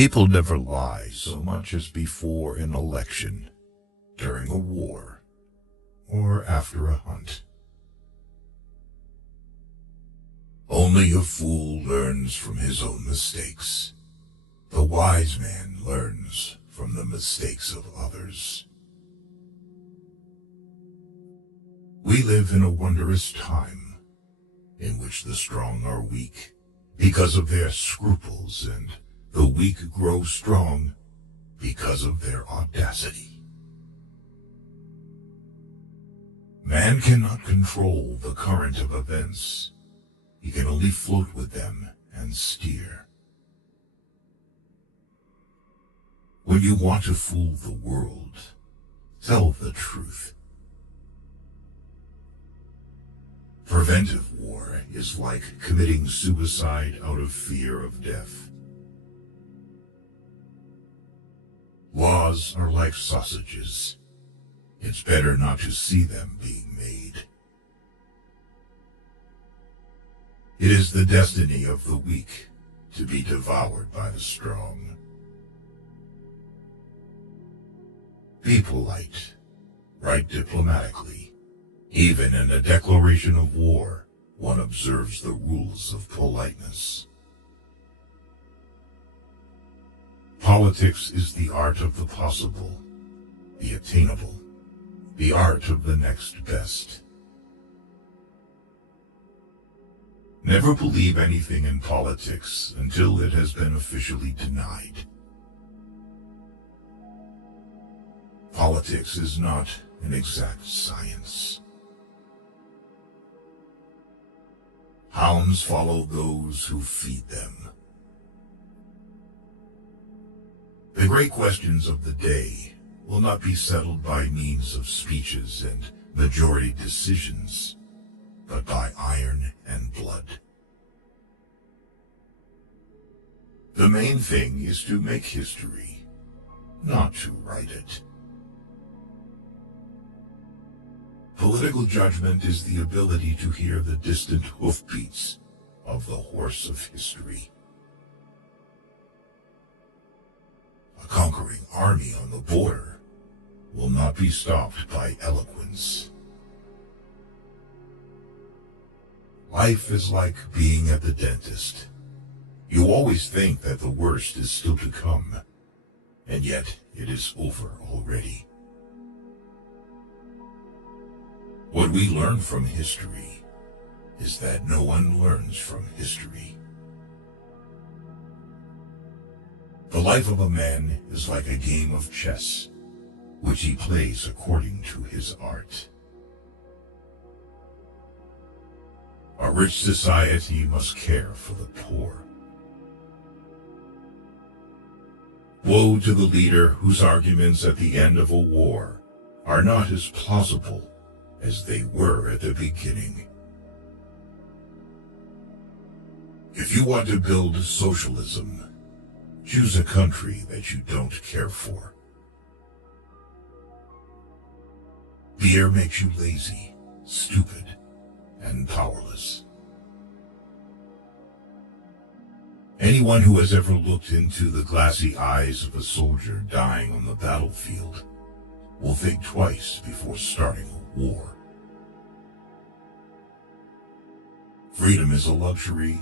People never lie so much as before an election, during a war, or after a hunt. Only a fool learns from his own mistakes. The wise man learns from the mistakes of others. We live in a wondrous time in which the strong are weak because of their scruples, and the weak grow strong because of their audacity. Man cannot control the current of events. He can only float with them and steer. When you want to fool the world, tell the truth. Preventive war is like committing suicide out of fear of death. Laws are like sausages. It's better not to see them being made. It is the destiny of the weak to be devoured by the strong. Be polite. Write diplomatically. Even in a declaration of war, one observes the rules of politeness. Politics is the art of the possible, the attainable, the art of the next best. Never believe anything in politics until it has been officially denied. Politics is not an exact science. Hounds follow those who feed them. The great questions of the day will not be settled by means of speeches and majority decisions, but by iron and blood. The main thing is to make history, not to write it. Political judgment is the ability to hear the distant hoofbeats of the horse of history. A conquering army on the border will not be stopped by eloquence. Life is like being at the dentist. You always think that the worst is still to come, and yet it is over already. What we learn from history is that no one learns from history. The life of a man is like a game of chess, which he plays according to his art. A rich society must care for the poor. Woe to the leader whose arguments at the end of a war are not as plausible as they were at the beginning. If you want to build socialism, choose a country that you don't care for. Fear makes you lazy, stupid, and powerless. Anyone who has ever looked into the glassy eyes of a soldier dying on the battlefield will think twice before starting a war. Freedom is a luxury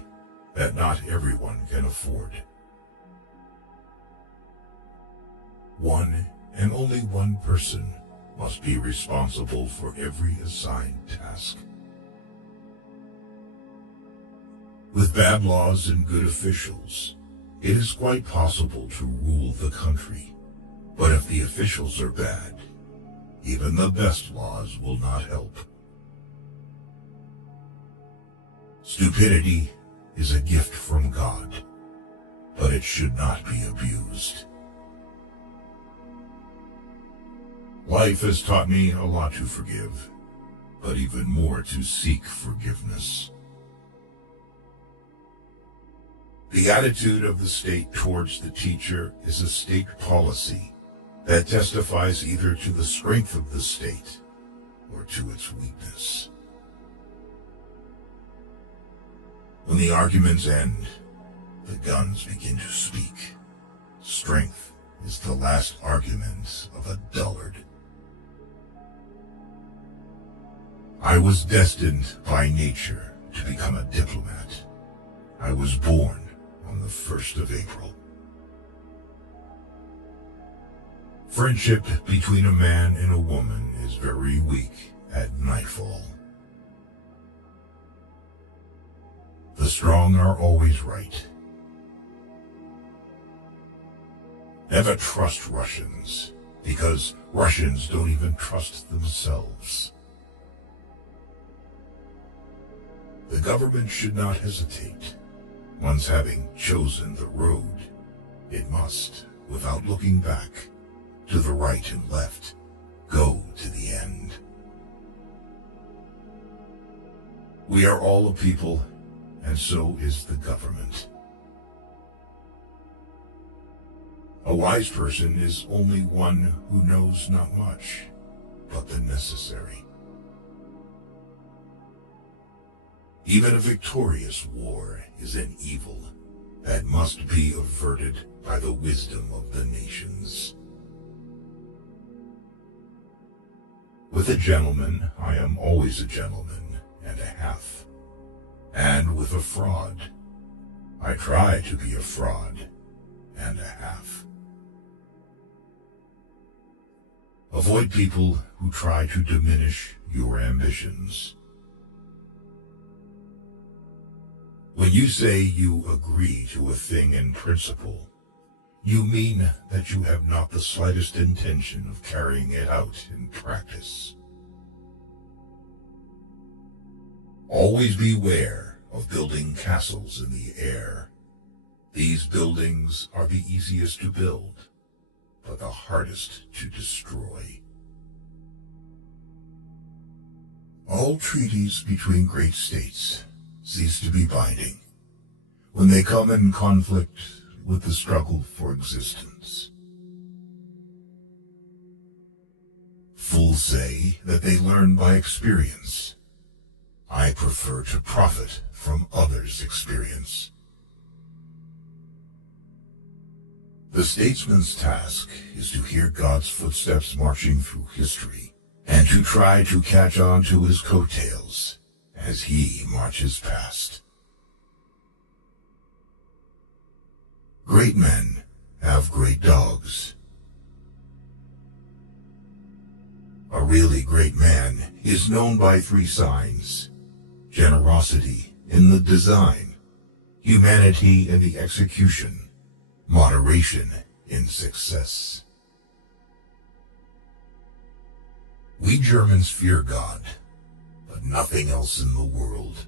that not everyone can afford. One and only one person must be responsible for every assigned task. With bad laws and good officials, it is quite possible to rule the country. But if the officials are bad, even the best laws will not help. Stupidity is a gift from God, but it should not be abused. Life has taught me a lot to forgive, but even more to seek forgiveness. The attitude of the state towards the teacher is a state policy that testifies either to the strength of the state or to its weakness. When the arguments end, the guns begin to speak. strength is the last argument of a dullard. I was destined by nature to become a diplomat. I was born on the 1st of April. Friendship between a man and a woman is very weak at nightfall. The strong are always right. Never trust Russians, because Russians don't even trust themselves. The government should not hesitate. Once having chosen the road, it must, without looking back, to the right and left, go to the end. We are all a people, and so is the government. A wise person is only one who knows not much, but the necessary. Even a victorious war is an evil that must be averted by the wisdom of the nations. With a gentleman, I am always a gentleman and a half. And with a fraud, I try to be a fraud and a half. Avoid people who try to diminish your ambitions. When you say you agree to a thing in principle, you mean that you have not the slightest intention of carrying it out in practice. Always beware of building castles in the air. These buildings are the easiest to build, but the hardest to destroy. All treaties between great states cease to be binding when they come in conflict with the struggle for existence. Fools say that they learn by experience. I prefer to profit from others' experience. The statesman's task is to hear God's footsteps marching through history and to try to catch on to his coattails as he marches past. Great men have great dogs. A really great man is known by 3 signs: generosity in the design, humanity in the execution, moderation in success. We Germans fear God, but nothing else in the world.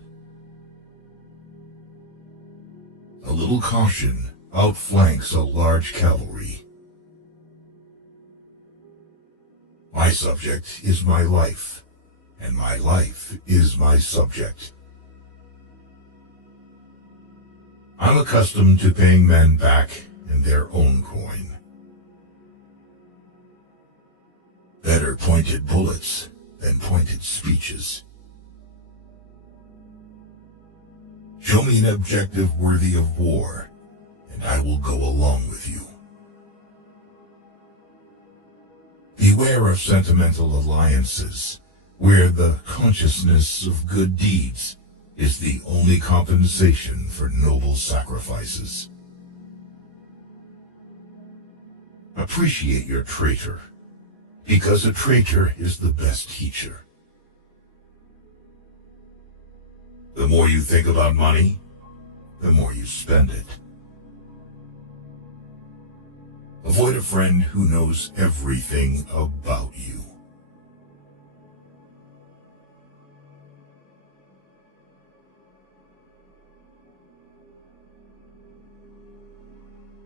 A little caution outflanks a large cavalry. My subject is my life, and my life is my subject. I'm accustomed to paying men back in their own coin. Better pointed bullets than pointed speeches. Show me an objective worthy of war, and I will go along with you. Beware of sentimental alliances, where the consciousness of good deeds is the only compensation for noble sacrifices. Appreciate your traitor, because a traitor is the best teacher. The more you think about money, the more you spend it. Avoid a friend who knows everything about you.